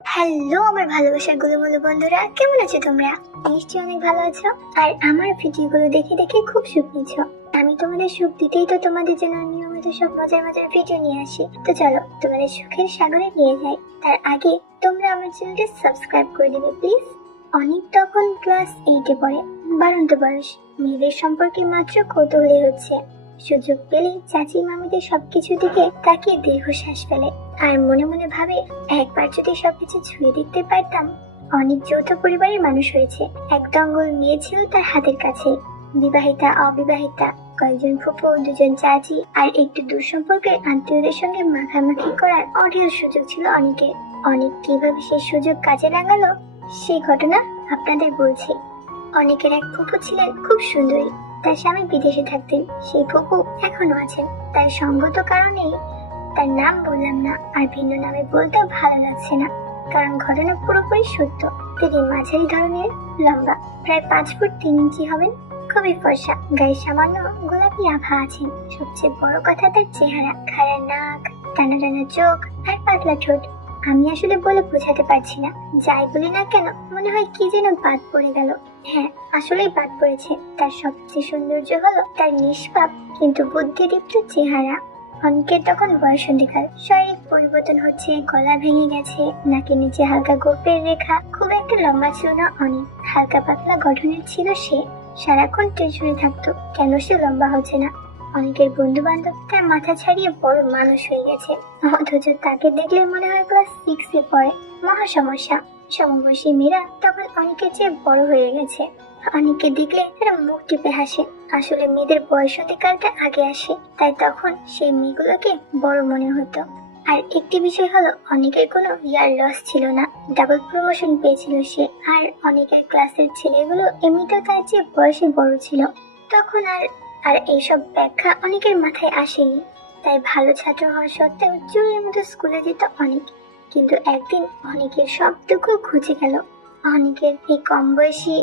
Hello আমার ভালোবাসার গুলোমুলো বন্ধুরা, কেমন আছো তোমরা? নিশ্চয়ই অনেক ভালো আছো। আর আমার ভিডিওগুলো দেখে দেখে খুব সুখ নিচ্ছ। আমি তোমাদের সুখ দিতেই তো তোমাদের জন্য নিয়মিত সব মজার মজার ভিডিও নিয়ে আসি। তো চলো তোমাদের সুখের সাগরে নিয়ে যাই। তার আগে তোমরা আমার চ্যানেলটি সাবস্ক্রাইব করে দিবে প্লিজ। অনেক তখন ক্লাস 8-এ পড়ে, বাড়ন্ত বয়স। মেয়েদের সম্পর্কে মাত্র কৌতূহলী হচ্ছে। সুযোগ পেলেই চাচি মামিদের সবকিছু দিকে তাকিয়ে দীর্ঘশ্বাস ফেলে আর মনে মনে ভাবে, একবার যদি সবকিছু ছুঁয়ে দেখতে পারতাম। অনেক যৌথ পরিবারের মানুষ হয়েছে। এক দঙ্গল মেয়ে ছিল তার হাতের কাছে, বিবাহিতা অবিবাহিতা, কয়েকজন ফুফু, দুজন চাচি আর একটু দূর সম্পর্কের আত্মীয়দের সঙ্গে মাখামাখি করার অঢেল সুযোগ ছিল অনেকের। অনেক কিভাবে সেই সুযোগ কাজে লাগালো সেই ঘটনা আপনাদের বলছি। অনেকের এক ফুফু ছিলেন খুব সুন্দরী। তার স্বামী বিদেশে থাকতেন। সেই ফুফু এখনো আছেন। তার সঙ্গত কারণেই তার নাম বললাম না, আর ভিন্ন নামে বলতেও ভালো লাগছে না, কারণ ঘটনা পুরোপুরি সত্য। তিনি মাঝারি ধরনের, লম্বা, প্রায় 5 ফুট 3 ইঞ্চি হবেন, খুবই ফর্সা, গায়ে সামান্য গোলাপি আভা আছেন। সবচেয়ে বড় কথা তার চেহারা, খাড়া নাক, টানা টানা চোখ আর পাতলা ঠোঁট। আমি আসলে বলে বোঝাতে পারছি না। যাই বলি না কেন মনে হয় কি যেন বাদ পড়ে গেল। হ্যাঁ, আসলেই বাদ পড়েছে। তার সবচেয়ে সৌন্দর্য হলো তার নিষ্পাপ কিন্তু বুদ্ধিদীপ্ত চেহারা। অনেকের তখন বয়সন্ধিকাল, শারীরিক পরিবর্তন হচ্ছে, গলা ভেঙে গেছে, নাকের নিচে হালকা গোপের রেখা, খুব একটা লম্বা ছিল না অনেক, হালকা পাতলা গঠনের ছিল সে। সারাক্ষণ টেনশনে থাকতো কেন সে লম্বা হচ্ছে না। অনেকের বন্ধু বান্ধব তার মাথা ছাড়িয়ে বড় মানুষ হয়ে গেছে, অথচ তাকে দেখলে মনে হয় ক্লাস 6-এ পড়ে। মহা সমস্যা। সমবয়সী মেয়েরা তখন অনেকের চেয়ে বড় হয়ে গেছে। অনেকে দেখলে তারা মুখ টিপে হাসে। আসলে মেয়েদের বয়সন্ধিকালটা আগে আসে, তাই তখন সেই মেয়েগুলোকে বড় মনে হতো। আর একটি বিষয় হলো, অনেকের কোনো ইয়ার লস ছিল না, ডাবল প্রমোশন পেয়েছিল সে। আর অনেকের ক্লাসের ছেলেগুলো এমনিতেও তার চেয়ে বয়সে বড় ছিল তখন। আর আর এইসব ব্যাখ্যা অনেকের মাথায় আসেনি। তাই ভালো ছাত্র হওয়া সত্ত্বেও চোরের মতো স্কুলে যেত অনেক। কিন্তু একদিন অনেকের সব দুঃখ ঘুচে গেল। অনেকের এই কম বয়সী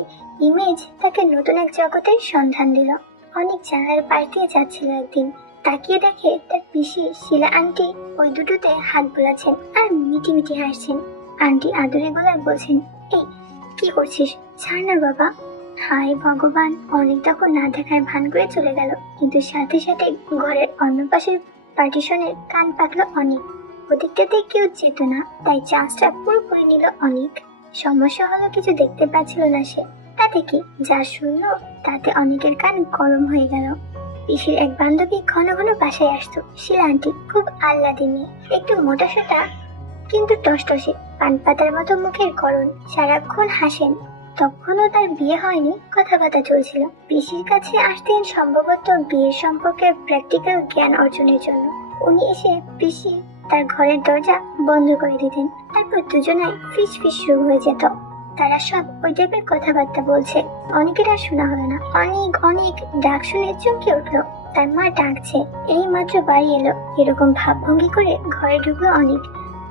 ইমেজ তাকে নতুন এক জগতের সন্ধান দিল। অনেক জানালার পাশ দিয়ে যাচ্ছিল একদিন, তাকিয়ে দেখে তার পিসি শিলা আন্টি ওই দুটোতে হাত বোলাচ্ছেন আর মিটি মিটি হাসছেন। আন্টি আদরে গলায় বলছেন, এই কি করছিস, ছাড় না বাবা। হায় ভগবান! অনেক তখন না দেখার ভান করে চলে গেল, কিন্তু সাথে সাথে ঘরের অন্য পাশের পার্টিশনের কান পাকলো অনেক। ওদিকটাতে কেউ যেত না, তাই চান্সটা পুরোপুরি নিল অনেক। সমস্যা হলো, কিছু দেখতে পাচ্ছিল না সে। তাতে কি, যা শুনলো তাতে অনেকের কান গরম হয়ে গেল। পিসির এক বান্ধবী ঘন ঘন বাসায় আসতো। শিলা আন্টি খুব আহ্লাদে মেয়ে, একটু মোটাসোটা কিন্তু টসটসে, পান পাতার মতো মুখের গড়ন, সারাক্ষণ হাসেন। তখনও তার বিয়ে হয়নি, কথাবার্তা চলছিল। পিসির কাছে আসতেন সম্ভবত বিয়ের সম্পর্কে প্র্যাকটিক্যাল জ্ঞান অর্জনের জন্য। উনি এসে পিসি তার ঘরের দরজা বন্ধ করে দিতেন। তারপর দুজনায় ফিস ফিস শুরু হয়ে যেত। তারা সব ওই টাইপের কথাবার্তা বলছে। অনেকের আর শোনা হলো না। অনেক অনেক ডাক শুনে চমকে উঠলো। তার মা ডাকছে। এই মাত্র বাড়ি এলো, এরকম ভাবভঙ্গি করে ঘরে ঢুকলো অনেক।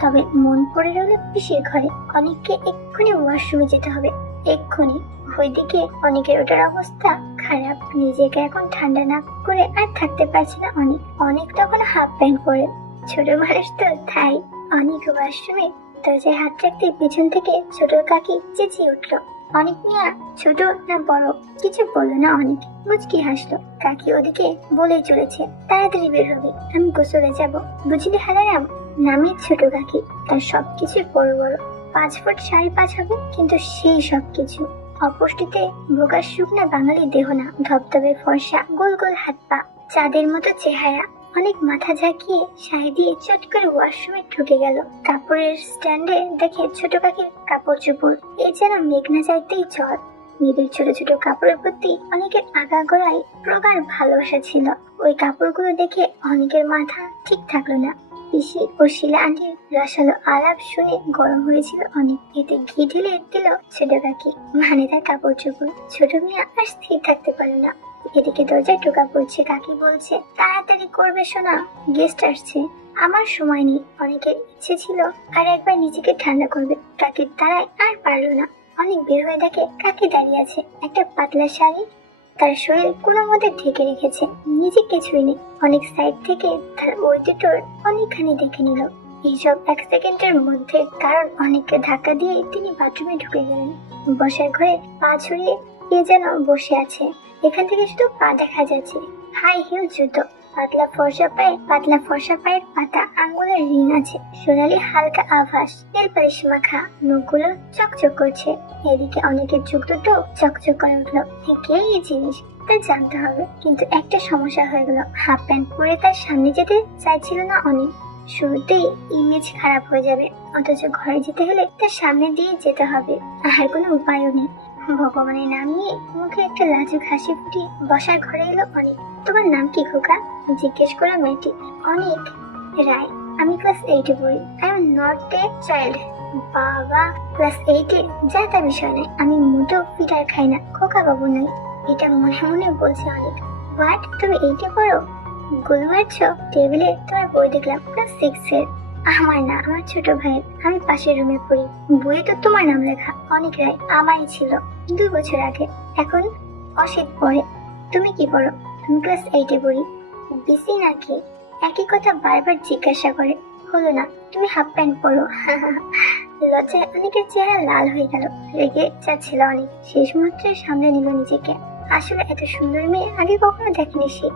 তবে মন পড়ে রইল পিসির ঘরে। অনেককে এক্ষুনি ওয়াশরুমে যেতে হবে, এক্ষুনি। ওইদিকে অনেকের ওটার অবস্থা খারাপ। নিজেকে এখন ঠান্ডা না করে আর থাকতে পারছে না অনেক। অনেক তখন হাফ প্যান্ট পরে, ছোট মানুষ তো তাই। অনেক ওয়াশরুমে দরজায় হাত রাখতে পেছন থেকে ছোট কাকি চেঁচিয়ে উঠলো, অনেক মিয়া, ছোট না বড়? কিছু বললো না অনেক, মুচকি হাসলো। কাকি ওদিকে বলেই চলেছে, তাড়াতাড়ি বের হবে, আমি গোসলে যাব, বুঝলি হালারাম? নামে ছোট কাকি। তার সবকিছু বড় বড়, 5 ফুট 5.5 হবে, কিন্তু সেই সবকিছু। অপুষ্টিতে ভোগার শুকনা বাঙালি দেহ না, ধবধবে ফর্সা, গোল গোল হাত পা, চাঁদের মতো চেহারা। অনেক মাথা ঝাঁকিয়ে সায় দিয়ে চট করে ওয়াশরুমে ঢুকে গেল। কাপড়ের স্ট্যান্ডে দেখে ছোট কাকির কাপড় চোপড়, এই যেন মেঘনা চাইতেই জল। মেয়েদের ছোট ছোট কাপড়ের প্রতি অনেকের আগাগোড়াই প্রগাঢ় ভালোবাসা ছিল। ওই কাপড়গুলো দেখে অনেকের মাথা ঠিক থাকলো না। পিসি ও শিলা আন্টির রসালো আলাপ শুনে গরম হয়েছিল অনেক। এতে ঘি ঢেলে দিল ছোট কাকি, মানে তার কাপড় চোপড়। ছোট মিয়া আর স্থির থাকতে পারল না। এদিকে দরজায় টোকা পড়ছে। কাকি বলছে, তাড়াতাড়ি করবে সোনা, গেস্ট আসছে। আমার সময় নেই। অনেকের ইচ্ছে ছিল আর একবার নিজেকে ঠান্ডা করবে। কাকির তারায় আর পারলো না। অনেক বের হয়ে দেখে কাকি দাঁড়িয়ে আছে। একটা পাতলা শাড়ি তার শরীর কোনো মতে ঢেকে রেখেছে, নিজে কিছুই নেই। অনেক সাইড থেকে তার ওই দুটোর অনেকখানি দেখে নিল। এইসব 1 সেকেন্ডের মধ্যে কারণ অনেককে ধাক্কা দিয়ে তিনি বাথরুমে ঢুকে গেলেন। বসার ঘরে পা ছড়িয়ে কে যেন বসে আছে। এখান থেকে শুধু পা দেখা যাচ্ছে, হাই হিল জুতো, পাতলা ফর্সা পায়ের পাতা, আঙ্গুলের রিং আছে, সোনালি হালকা আভাস, নেল পালিশ মাখা, নখগুলো চকচক করছে। এদিকে অনেকের চোখ দুটো চকচক করে উঠলো। কে এই জিনিস তা জানতে হবে, কিন্তু একটা সমস্যা হয়ে গেল। হাফ প্যান্ট পরে তার সামনে যেতে চাইছিল না অনেক। শুরুতেই ইমেজ খারাপ হয়ে যাবে, অথচ ঘরে যেতে হলে তার সামনে দিয়ে যেতে হবে, আর কোনো উপায়ও নেই। ভগবানের নাম নিয়ে মুখে একটা লাজুক হাসি ফুটিয়ে বসার ঘরে এলো অনেক। তোমার নাম কি খোকা? জিজ্ঞেস করলো মেয়েটি। অনেক রায়। আমি ক্লাস 8-এ পড়ি। I am not a child. বাবা, ক্লাস 8-এ? যা তা বিষয় নয়, আমি মোটেও পিটার খাই না, খোকা বাবু নই। এটা মনে মনে বলছে অনেক। হোয়াট, তুমি 8-এ পড়ো? গোল মারছো? টেবিলে তোমার বই দেখলাম, ক্লাস 6-এর। আমার না, আমার ছোট ভাইয়ের। আমি পাশের রুমে পড়ি। বইয়ে তো তোমার নাম লেখা, অনেক রায়। আমারই ছিল 2 বছর আগে। এখন অসিত পড়ে। তুমি কি পড়ো? আমি ক্লাস 8-এ পড়ি। বিসি নাকি? একই কথা বারবার জিজ্ঞাসা করে। হলো না, তুমি হাফ প্যান্ট পরো। লজ্জায় অনেকের চেহারা লাল হয়ে গেল। রেগে যাচ্ছিল অনেক। শেষ মুহূর্তে সামনে নিল নিজেকে। আসলে এত সুন্দর মেয়ে আগে কখনো দেখেনি সে।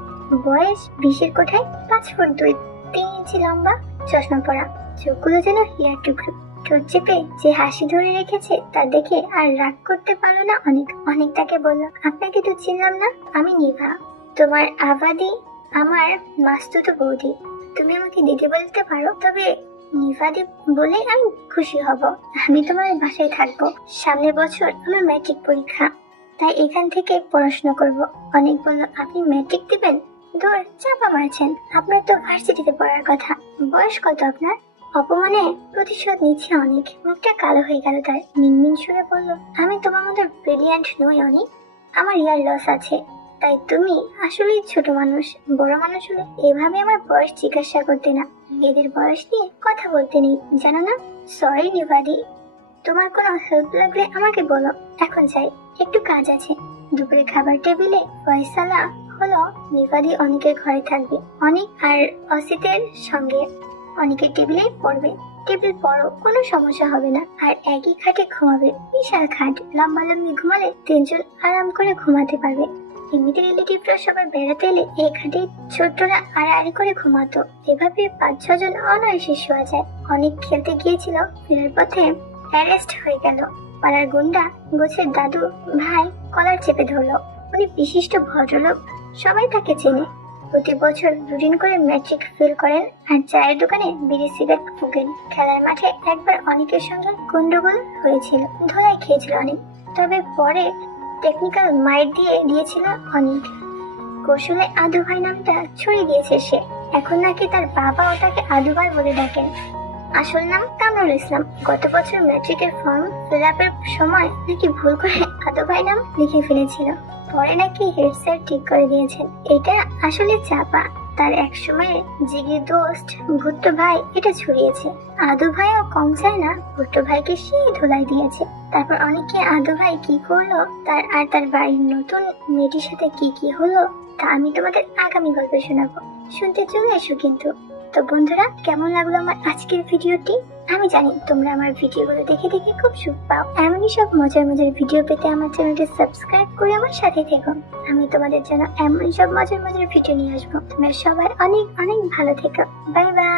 বয়স 20-এর কোঠায়, 5 ফুট 2, 3 ইঞ্চি লম্বা, চশমা পরা, চোখগুলো যেন হীরার টুকরো। ঠোঁট চেপে যে হাসি ধরে রেখেছে তা দেখে আর রাগ করতে পারলো না অনেক তাকে বলল, আপনাকে তো চিনলাম না, আমি নিভা, তোমার আবাদি, আমার মাস্তুতো বৌদি। তুমি আমাকে দিদি বলতে পারো, তবে নিভাদি বলে আমি খুশি হব। আমি তোমার বাসায় থাকবো। সামনের বছর আমার ম্যাট্রিক পরীক্ষা, তাই এখান থেকে পড়াশোনা করব। অনেক বলল, আপনি ম্যাট্রিক দিবেন? ধর, চাপা মারছেন, আপনার তো ভার্সিটিতে পড়ার কথা। বয়স কত আপনার? অপমানে প্রতিশোধ নিচ্ছে অনেক। মুখটা কালো হয়ে গেল তার। মিনমিন সুরে বলল, আমি তোমার মতো ব্রিলিয়ান্ট নই অনেক, আমার ইয়ার লস আছে। তাই তুমি আসলেই ছোট মানুষ। বড় মানুষ হলে এভাবে আমার বয়স জিজ্ঞাসা করতে না, এদের বয়স নিয়ে কথা বলতে নেই, জানো না? সরি নিভাদি, তোমার কোনো হেল্প লাগলে আমাকে বলো। এখন চাই, একটু কাজ আছে। দুপুরে খাবার টেবিলে ফয়সালা হলো নিভাদি অনেকের ঘরে থাকবে। অনেক আর অসিতের সঙ্গে অনেকের টেবিলে পড়বে। টেবিল পড়ো, কোনো সমস্যা হবে না। আর একই খাটে ঘুমাবে। বিশাল খাট, লম্বি ঘুমালে 3 জন আরাম করে ঘুমাতে পারবে। এমনিতে রিলেটিভরা সবাই বেড়াতে এলে এই খাটে ছোট্টরা আড়াআড়ি করে ঘুমাতো। এভাবে 5-6 জন অনায়াসে শোয়া যায়। অনেক খেলতে গিয়েছিল, ফেরার পথে অ্যারেস্ট হয়ে গেল। পাড়ার গুন্ডা গোছের দাদু ভাই কলার চেপে ধরলো। উনি বিশিষ্ট ভদ্রলোক, সবাই তাকে চেনে। প্রতি বছর রুটিন করে ম্যাট্রিক ফেল করেন আর চায়ের দোকানে বিড়ি সিগারেট ফুকেন। খেলার মাঠে একবার অনেকের সঙ্গে গন্ডগোল হয়েছিল, ধোলাই খেয়েছিল অনেক, তবে পরে টেকনিক্যাল মাইর দিয়েছিল অনেক। কৌশলে আদু ভাই নামটা ছড়িয়ে দিয়েছে সে। এখন নাকি তার বাবা ওটাকে আদু ভাই বলে ডাকেন। আসল নাম কামরুল ইসলাম। গত বছর ম্যাট্রিকের ফর্ম ফিল আপের সময় নাকি ভুল করে আদু ভাই নাম লিখে ফেলেছিল, পরে নাকি হেড স্যার ঠিক করে দিয়েছেন। এটা আসলে চাপা। তার এক সময় জিগির দোস্ত ভুট্টো ভাই এটা ছড়িয়েছে। আদু ভাইও কম চায় না, ভুট্টো ভাইকে সেই ধুলাই দিয়েছে। তারপর অনেকে আদু ভাই কি করলো, তার বাড়ির নতুন মেয়েটির সাথে কি হলো তা আমি তোমাদের আগামী গল্পে শোনাবো। শুনতে চলে এসো কিন্তু। তো বন্ধুরা, কেমন লাগলো আমার আজকের ভিডিওটি? আমি জানি তোমরা আমার ভিডিওগুলো দেখে দেখে খুব সুখ পাও। এমনই সব মজার ভিডিও পেতে আমার চ্যানেলটি সাবস্ক্রাইব করে আমার সাথে থেকো। আমি তোমাদের জন্য এমনই সব মজার ভিডিও নিয়ে আসবো। তোমরা সবাই অনেক ভালো থেকো। Bye bye.